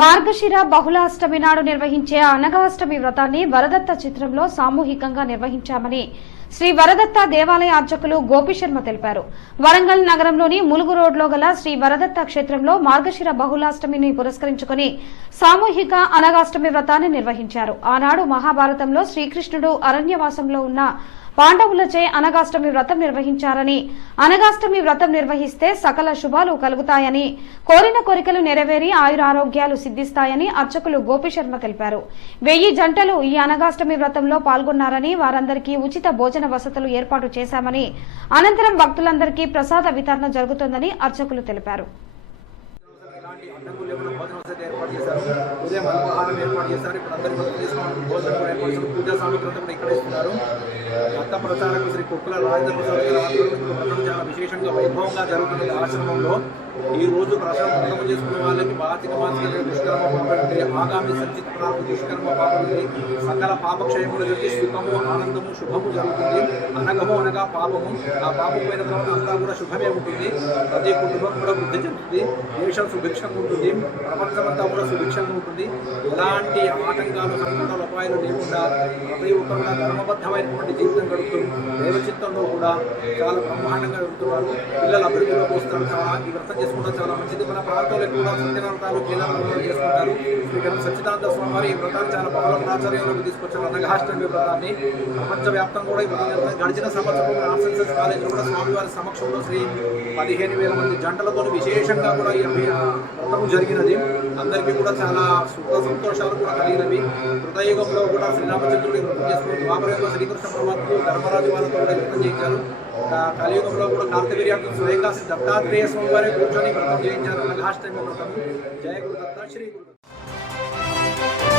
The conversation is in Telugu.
మార్గశిర బహుళాష్టమి నాడు నిర్వహించే అనగాష్టమి వ్రతాన్ని వరదత్త చిత్రంలో సామూహికంగా నిర్వహించామని శ్రీ వరదత్త దేవాలయ అర్చకులు గోపిశర్మ తెలిపారు. వరంగల్ నగరంలోని ములుగు రోడ్లో గల శ్రీ వరదత్త క్షేత్రంలో మార్గశిర బహుళాష్టమిని పురస్కరించుకుని సామూహిక అనగాష్టమి వ్రతాన్ని నిర్వహించారు. ఆనాడు మహాభారతంలో శ్రీకృష్ణుడు అరణ్యవాసంలో ఉన్న పాండవులచే అనగాష్టమి వ్రతం నిర్వహించారని, అనగాష్టమి వ్రతం నిర్వహిస్తే సకల శుభాలు కలుగుతాయని, కోరిన కోరికలు నెరవేరి ఆయురారోగ్యాలు సిద్ధిస్తాయని అర్చకులు గోపిశర్మ తెలిపారు. 1000 జంటలు ఈ అనగాష్టమి వ్రతంలో పాల్గొన్నారని, వారందరికీ ఉచిత భోజన వసతులు ఏర్పాటు చేశామని, అనంతరం భక్తులందరికీ ప్రసాద వితరణ జరుగుతుందని అర్చకులు తెలిపారు. ఉదయం అల్పాహారం ఏర్పాటు చేశారు. ఇప్పుడు అందరి భక్తులు చేసుకోవడానికి భోజనం కూడా ఏర్పాటు చేశారు. పూజా సామగ్రి కూడా ఇక్కడ ఇస్తున్నారు. రక్త ప్రచారం శ్రీ కుక్కల రాజధర్మ చాలా విశేషంగా వైభవంగా జరుగుతున్నది. ఆశ్రమంలో ఈ రోజు ప్రసాదం చేసుకున్న వాళ్ళకి బాధిక మానసిక దుష్కర్మ పాపండి, ఆగామి సంచిత ప్రాప్తి దుష్కర్మ పాపండి, సకల పాపక్షయములు జరిగి సుఖము ఆనందము శుభము జరుగుతుంది. అనగము అనగా పాపము, ఆ పాపమైన తర్వాత అంతా కూడా శుభమే ఉంటుంది. ప్రతి కుటుంబం కూడా వృద్ధి చెందుతుంది. దేశం సుభిక్షంగా ఉంటుంది. ప్రపంచం అంతా కూడా సుభిక్షంగా ఉంటుంది. ఎలాంటి ఆటంకాలు సంకటాల ఉపాయాలు లేకుండా ప్రతి ఒక్కరు కూడా ధర్మబద్ధమైనటువంటి జీవితం గడుపుతూ దైవచిత్తంలో కూడా చాలా బ్రహ్మాండంగా గడుపుతున్నారు. పిల్లలు అభివృద్ధిలోకి వస్తారు. ఈ వ్రతం చేసుకుంటే చాలా మంచిది. మన ప్రాంతంలో కూడా సత్యనారాయణ కేంద్రాలు చేసుకుంటారు. శ్రీకరణ సచ్చిదానంద స్వామి వారి ఈ వ్రతాన్ని చాలా బహుళ ప్రాచుర్యంలోకి తీసుకొచ్చారు. అనగాష్టమి వ్రతాన్ని ప్రపంచవ్యాప్తంగా కూడా ఈ వ్రతం గడిచిన సంవత్సరం ఆర్ఎస్ఎస్ కాలేజీలో కూడా స్వామివారి సమక్షంలో 15,000 మంది జంటలతో విశేషంగా కూడా ఈ వ్రతం జరిగినది. అందరికీ కూడా చాలా సుఖ సంతోషాలు కూడా కలిగినవి. కృతయుగంలో కూడా శ్రీరామచంద్రుడి వ్రతం చేసుకుని ద్వాపరయుగంలో శ్రీకృష్ణ పరమాత్ముడు ధర్మరాజు వాళ్ళతో కూడా వ్రతం చేయించారు. కలియుగంలో కూడా కార్తవీర్యార్థం స్వయంగా దత్తాత్రేయ స్వామి వారి కూర్చొని వ్రతం చేయించారు. అనగాష్టమి వ్రతం. జయ గురుదత్త శ్రీ గురుదత్త.